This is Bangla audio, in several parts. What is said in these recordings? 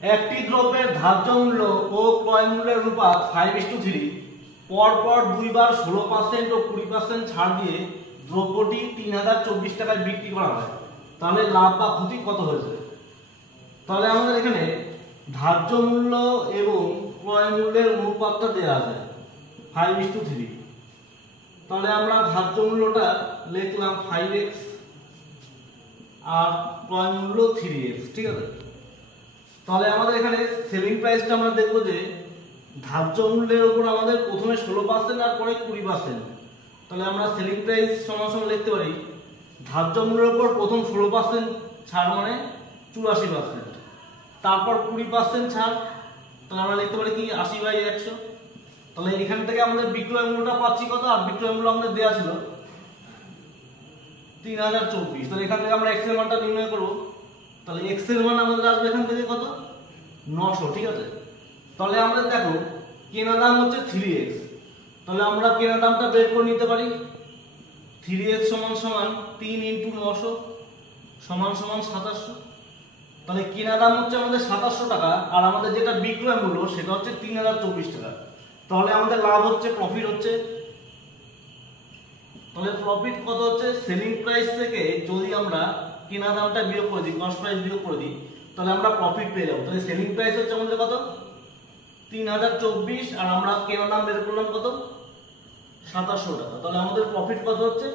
একটি দ্রব্যের ধার্য মূল্য ও ক্রয় মূল্যের অনুপাত 5:3 পরপর দুইবার 16% ও 20% ছাড় দিয়ে দ্রব্যটি 3024 টাকায় বিক্রি করা হয়, তাহলে লাভ বা ক্ষতি কত হয়েছে? তাহলে আমাদের এখানে ধার্য মূল্য এবং ক্রয় মূল্যের অনুপাতটা দেওয়া আছে 5:3। তাহলে আমরা ধার্য মূল্যটা লিখলাম 5x আর ক্রয় মূল্য 3x, ঠিক আছে। তাহলে আমাদের এখানে সেলিং প্রাইসটা আমরা দেখব যে ধার্য মূল্যের উপর আমাদের প্রথমে 16% আর পরে 20%। তাহলে আমরা সেলিং প্রাইস সমান লিখতে পারি ধার্য মূল্যের উপর প্রথম 16% ছাড় মানে 84%, তারপর 20% ছাড়, তাহলে আমরা লিখতে পারি কি 80/100। তাহলে এখান থেকে আমাদের বিক্রয় মূল্যটা পাচ্ছি কত, আর বিক্রয় মূল্য আমাদের দেওয়া ছিল 3024। তাহলে এখান থেকে আমরা x এর মানটা নির্ণয় করব। তাহলে x এর মান আমাদের আসবে এখান থেকে কত, 900, ঠিক আছে। তাহলে আমাদের দেখো কেনা দাম হচ্ছে 3x, তাহলে আমরা কেনা দামটা বের করে নিতে পারি 3x সমান 3 × 900 সমান 2700। তাহলে কেনা দাম হচ্ছে আমাদের 2700 টাকা, আর আমাদের যেটা বিক্রয় মূল্য সেটা হচ্ছে 3024 টাকা। তাহলে আমাদের লাভ হচ্ছে, প্রফিট হচ্ছে, তাহলে প্রফিট কত হচ্ছে, সেলিং প্রাইস থেকে যদি আমরা কেনা দামটা বিয়োগ করে দিই, কস্ট প্রাইস বিয়োগ করে দিই, তাহলে আমরা প্রফিট পেয়ে যাব। তাহলে সেলিং প্রাইস হচ্ছে আমাদের কত, 3024, আর আমরা কেনা দাম বের করলাম কত, 2700 টাকা। তাহলে আমাদের প্রফিট কত হচ্ছে,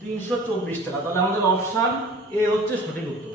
324 টাকা। তাহলে আমাদের অপশন এ হচ্ছে সঠিক উত্তর।